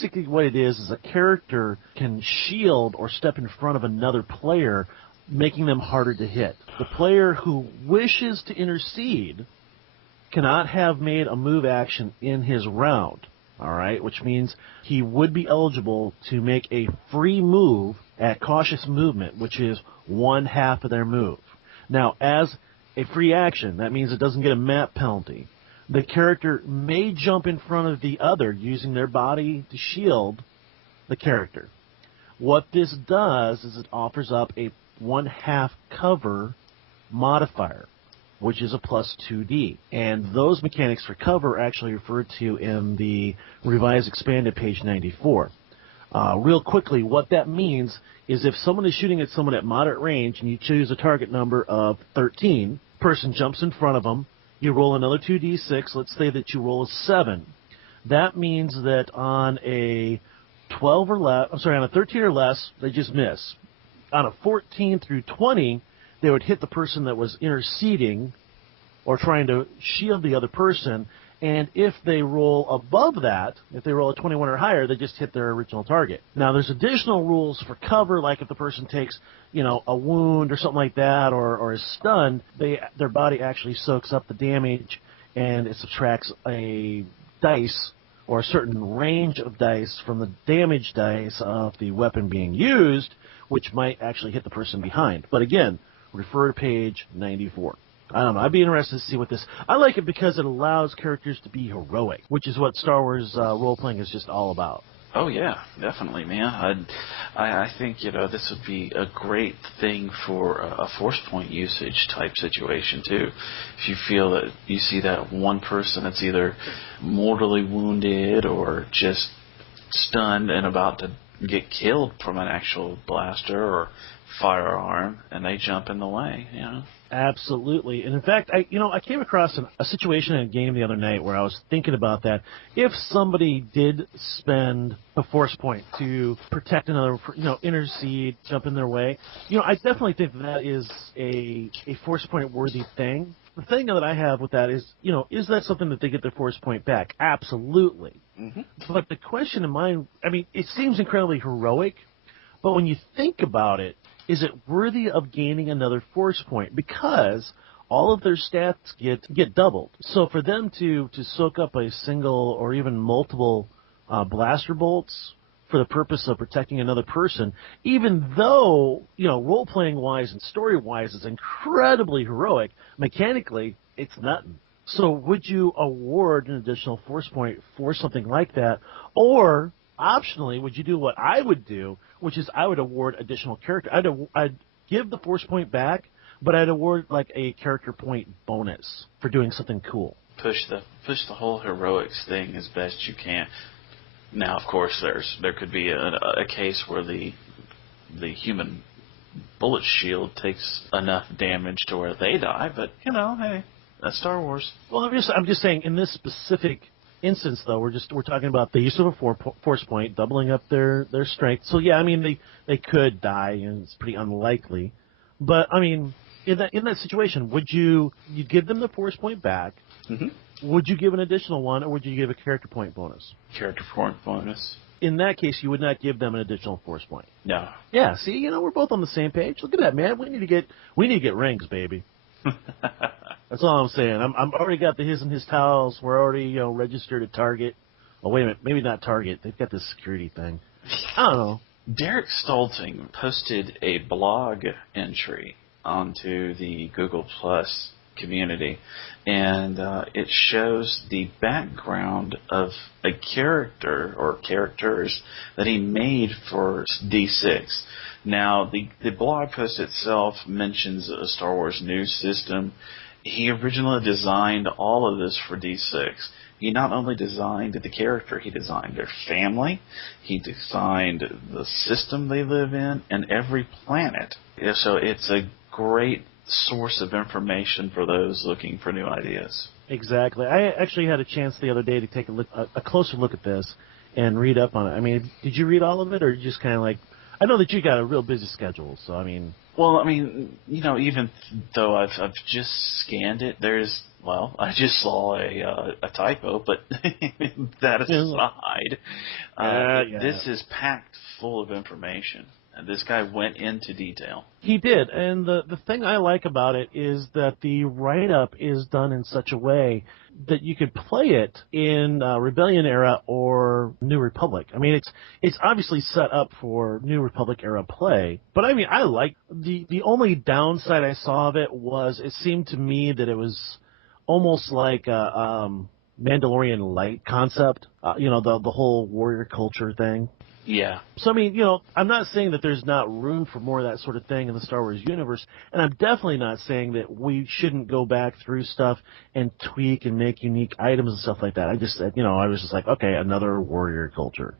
basically what it is a character can shield or step in front of another player, making them harder to hit. The player who wishes to intercede cannot have made a move action in his round, all right, which means he would be eligible to make a free move at cautious movement, which is 1/2 of their move. Now, as a free action, that means it doesn't get a map penalty. The character may jump in front of the other using their body to shield the character. What this does is it offers up a 1/2 cover modifier, which is a plus 2D. And those mechanics for cover are actually referred to in the revised expanded page 94. Real quickly, what that means is if someone is shooting at someone at moderate range and you choose a target number of 13, person jumps in front of them, you roll another 2d6, let's say that you roll a 7. That means that on a 12 or less, on a 13 or less, they just miss. On a 14 through 20, they would hit the person that was interceding or trying to shield the other person, and if they roll above that, if they roll a 21 or higher, they just hit their original target. Now, there's additional rules for cover, like if the person takes, a wound or something like that, or is stunned, their body actually soaks up the damage, and it subtracts a dice or a certain range of dice from the damage dice of the weapon being used, which might actually hit the person behind. But again, refer to page 94. I don't know. I'd be interested to see what this... I like it because it allows characters to be heroic, which is what Star Wars role-playing is just all about. Oh, yeah, definitely, man. I think, this would be a great thing for a force point usage type situation, too. If you feel that you see that one person that's either mortally wounded or just stunned and about to get killed from an actual blaster or firearm, and they jump in the way, Absolutely. And in fact, I came across a situation in a game the other night where I was thinking about that. If somebody did spend a force point to protect another, intercede, jump in their way, I definitely think that is a force point worthy thing. The thing that I have with that is that something that they get their force point back? Absolutely. Mm-hmm. But the question in mind, it seems incredibly heroic, but when you think about it, is it worthy of gaining another force point? Because all of their stats get doubled. So for them to soak up a single or even multiple blaster bolts for the purpose of protecting another person, even though, role-playing wise and story-wise is incredibly heroic, mechanically, it's nothing. So would you award an additional force point for something like that? Or optionally, would you do what I would do, which is I would award additional character. I'd give the force point back, but I'd award like a character point bonus for doing something cool. Push the whole heroics thing as best you can. Now, of course, there could be a case where the human bullet shield takes enough damage to where they die, but hey, that's Star Wars. Well, I'm just saying in this specific instance, though, we're talking about the use of a force point, doubling up their strength. So yeah, they could die, and it's pretty unlikely. But in that situation, would you give them the force point back? Mm-hmm. Would you give an additional one, or would you give a character point bonus? Character point bonus. In that case, you would not give them an additional force point. No. Yeah. See, we're both on the same page. Look at that, man. We need to get rings, baby. That's all I'm saying. I'm already got the his and his towels. We're already registered at Target. Oh wait a minute, maybe not Target. They've got this security thing. I don't know. Derek Stolting posted a blog entry onto the Google Plus community, and it shows the background of a character or characters that he made for D6. Now, the blog post itself mentions a Star Wars news system. He originally designed all of this for D6. He not only designed the character, he designed their family, he designed the system they live in, and every planet. So it's a great source of information for those looking for new ideas. Exactly. I actually had a chance the other day to take a closer look at this and read up on it. Did you read all of it, or just kind of like... I know that you got a real busy schedule, so Well, I mean, even though I've just scanned it, I just saw a typo, but that aside, this is packed full of information. And this guy went into detail. He did, and the thing I like about it is that the write-up is done in such a way that you could play it in Rebellion era or New Republic. I mean, it's obviously set up for New Republic era play, but I mean, I like the only downside I saw of it was it seemed to me that it was almost like a Mandalorian light concept, the whole warrior culture thing. Yeah. So, I mean, I'm not saying that there's not room for more of that sort of thing in the Star Wars universe, and I'm definitely not saying that we shouldn't go back through stuff and tweak and make unique items and stuff like that. I just said, I was just like, okay, another warrior culture.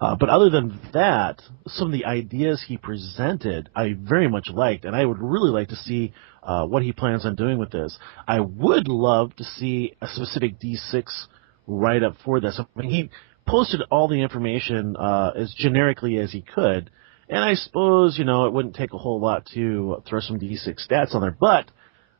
But other than that, some of the ideas he presented, I very much liked, and I would really like to see what he plans on doing with this. I would love to see a specific D6 write-up for this. I mean, he posted all the information as generically as he could, and I suppose, it wouldn't take a whole lot to throw some D6 stats on there, but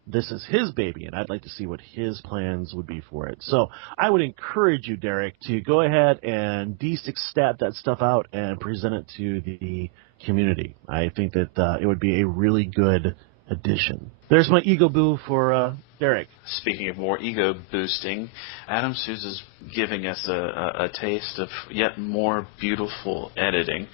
this is his baby, and I'd like to see what his plans would be for it. So I would encourage you, Derek, to go ahead and D6 stat that stuff out and present it to the community. I think that it would be a really good addition. There's my ego boo for Derek. Speaking of more ego boosting, Adam Souza's giving us a taste of yet more beautiful editing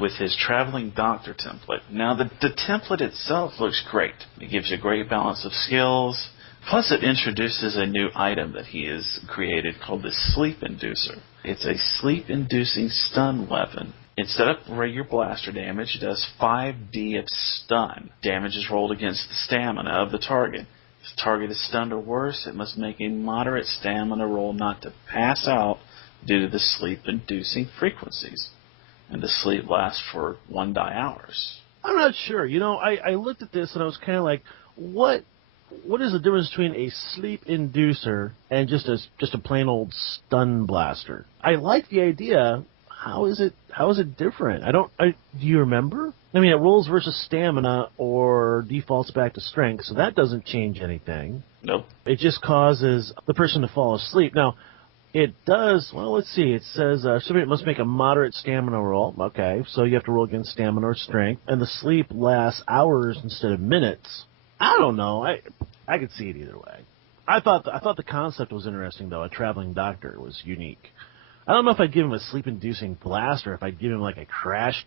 with his Traveling Doctor template. Now, the template itself looks great. It gives you a great balance of skills. Plus, it introduces a new item that he has created called the Sleep Inducer. It's a sleep-inducing stun weapon. Instead of regular blaster damage, it does 5d of stun. Damage is rolled against the stamina of the target. If the target is stunned or worse, it must make a moderate stamina roll not to pass out due to the sleep-inducing frequencies. And the sleep lasts for 1 die hours. I'm not sure. I looked at this and I was kind of like, what is the difference between a sleep inducer and just a plain old stun blaster? I like the idea. How is it different? Do you remember? I mean, it rolls versus stamina or defaults back to strength, so that doesn't change anything. Nope. It just causes the person to fall asleep. Now, it does, well, let's see. It says somebody must make a moderate stamina roll. Okay, so you have to roll against stamina or strength. And the sleep lasts hours instead of minutes. I don't know. I could see it either way. I thought the concept was interesting, though. A traveling doctor was unique. I don't know if I'd give him a sleep-inducing blaster, if I'd give him like a crash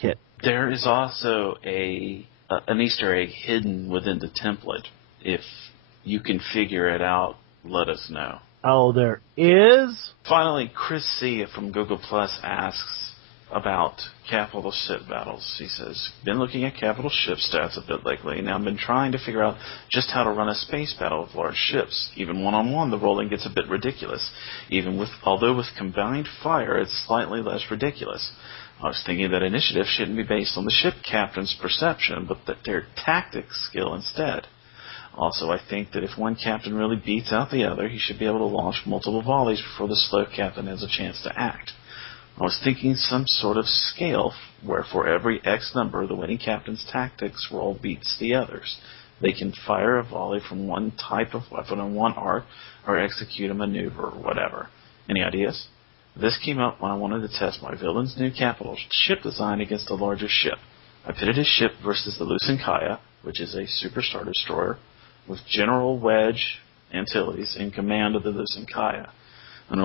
kit. There is also an Easter egg hidden within the template. If you can figure it out, let us know. Oh, there is? Finally, Chris C. from Google Plus asks about capital ship battles. He says, been looking at capital ship stats a bit lately, and I've been trying to figure out just how to run a space battle with large ships. Even one-on-one, the rolling gets a bit ridiculous. Although with combined fire, it's slightly less ridiculous. I was thinking that initiative shouldn't be based on the ship captain's perception, but that their tactics skill instead. Also, I think that if one captain really beats out the other, he should be able to launch multiple volleys before the slow captain has a chance to act. I was thinking some sort of scale where for every X number, the winning captain's tactics roll beats the others. They can fire a volley from one type of weapon on one arc or execute a maneuver or whatever. Any ideas? This came up when I wanted to test my villain's new capital ship design against a larger ship. I pitted his ship versus the Lucinkaya, which is a superstar destroyer, with General Wedge Antilles in command of the Lucinkaya. And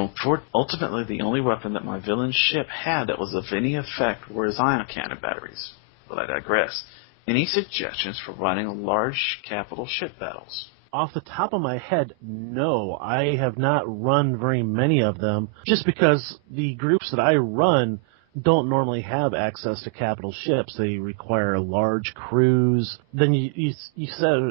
ultimately, the only weapon that my villain's ship had that was of any effect were his ion cannon batteries. But I digress. Any suggestions for running large capital ship battles? Off the top of my head, no. I have not run very many of them, just because the groups that I run don't normally have access to capital ships. They require large crews. Then you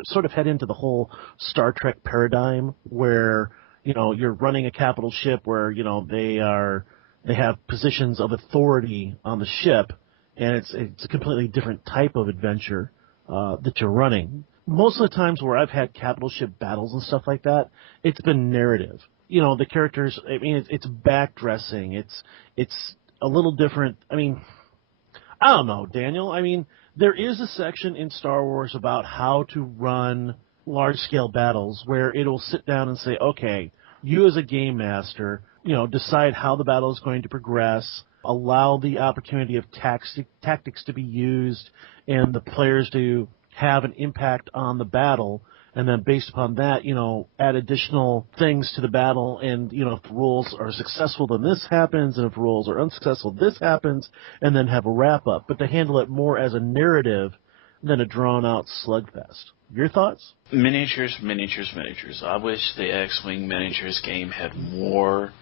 sort of head into the whole Star Trek paradigm where you're running a capital ship where, they have positions of authority on the ship, and it's a completely different type of adventure that you're running. Most of the times where I've had capital ship battles and stuff like that, it's been narrative. The characters, I mean, it's backdressing. It's a little different. I mean, I don't know, Daniel. I mean, there is a section in Star Wars about how to run large-scale battles where it'll sit down and say, okay, you as a game master, decide how the battle is going to progress, allow the opportunity of tactics to be used, and the players to have an impact on the battle, and then based upon that, add additional things to the battle, and, if the rules are successful, then this happens, and if rules are unsuccessful, this happens, and then have a wrap-up. But to handle it more as a narrative than a drawn-out slugfest. Your thoughts? Miniatures. I wish the X-Wing miniatures game had more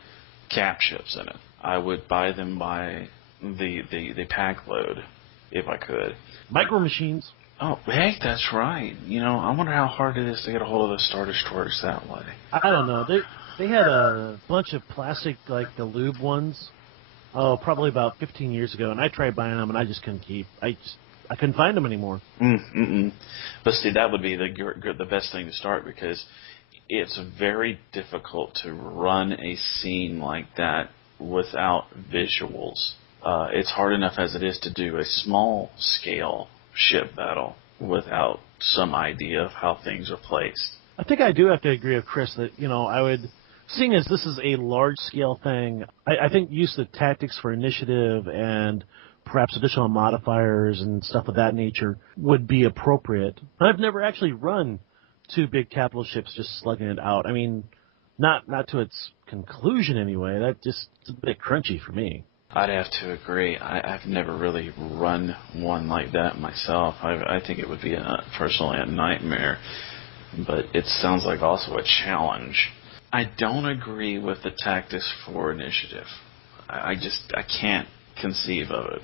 cap ships in it. I would buy them by the pack load if I could. Micro Machines. Oh, heck, that's right. I wonder how hard it is to get a hold of the Star Destroyers that way. I don't know. They had a bunch of plastic, like the lube ones, probably about 15 years ago, and I tried buying them, and I just couldn't keep. I couldn't find them anymore. But see, that would be the best thing to start, because it's very difficult to run a scene like that without visuals. It's hard enough as it is to do a small-scale ship battle without some idea of how things are placed. I think I do have to agree with Chris that, I would, seeing as this is a large-scale thing, I think use the tactics for initiative and perhaps additional modifiers and stuff of that nature would be appropriate. I've never actually run 2 big capital ships just slugging it out. I mean, not to its conclusion anyway. It's a bit crunchy for me. I'd have to agree. I've never really run one like that myself. I think it would be personally a nightmare, but it sounds like also a challenge. I don't agree with the tactics for initiative. I can't conceive of it.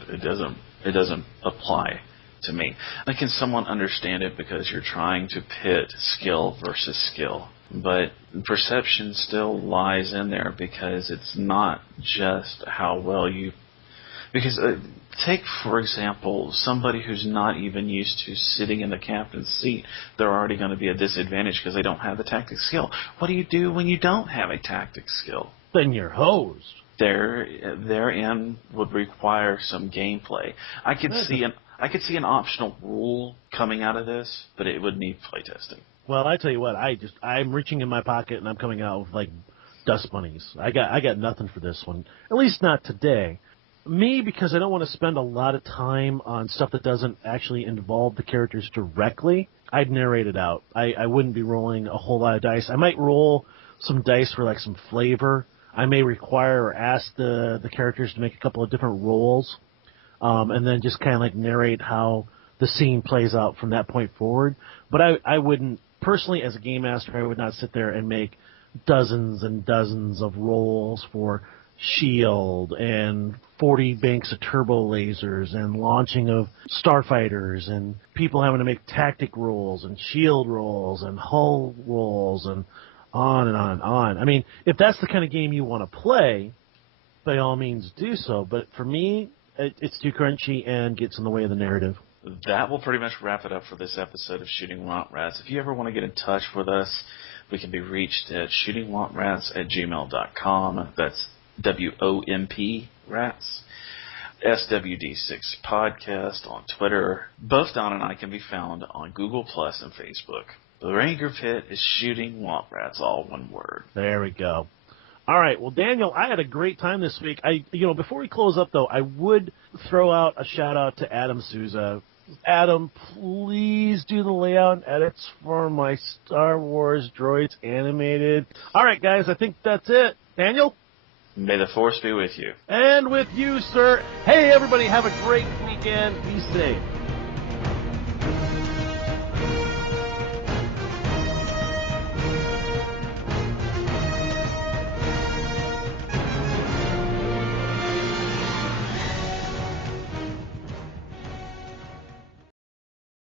It doesn't apply to me. Can someone understand it because you're trying to pit skill versus skill? But perception still lies in there, because it's not just how well you... Because take, for example, somebody who's not even used to sitting in the captain's seat. They're already going to be at a disadvantage because they don't have the tactic skill. What do you do when you don't have a tactic skill? Then you're hosed. Therein would require some gameplay. I could see an optional rule coming out of this, but it would need playtesting. Well, I tell you what, I'm reaching in my pocket and I'm coming out with like dust bunnies. I got nothing for this one, at least not today. Me, because I don't want to spend a lot of time on stuff that doesn't actually involve the characters directly, I'd narrate it out. I wouldn't be rolling a whole lot of dice. I might roll some dice for like some flavor. I may require or ask the characters to make a couple of different rolls, and then just kind of like narrate how the scene plays out from that point forward. But I wouldn't, personally as a game master, I would not sit there and make dozens and dozens of rolls for shield and 40 banks of turbo lasers and launching of starfighters and people having to make tactic rolls and shield rolls and hull rolls and on and on and on. I mean, if that's the kind of game you want to play, by all means do so. But for me, it's too crunchy and gets in the way of the narrative. That will pretty much wrap it up for this episode of Shooting Womp Rats. If you ever want to get in touch with us, we can be reached at shootingwomprats@gmail.com. That's WOMP Rats. SWD6 Podcast on Twitter. Both Don and I can be found on Google Plus and Facebook. The Rancor Pit is Shooting Womp Rats, all one word. There we go. All right. Well, Daniel, I had a great time this week. Before we close up, though, I would throw out a shout-out to Adam Souza. Adam, please do the layout and edits for my Star Wars Droids Animated. All right, guys, I think that's it. Daniel? May the Force be with you. And with you, sir. Hey, everybody, have a great weekend. Be safe.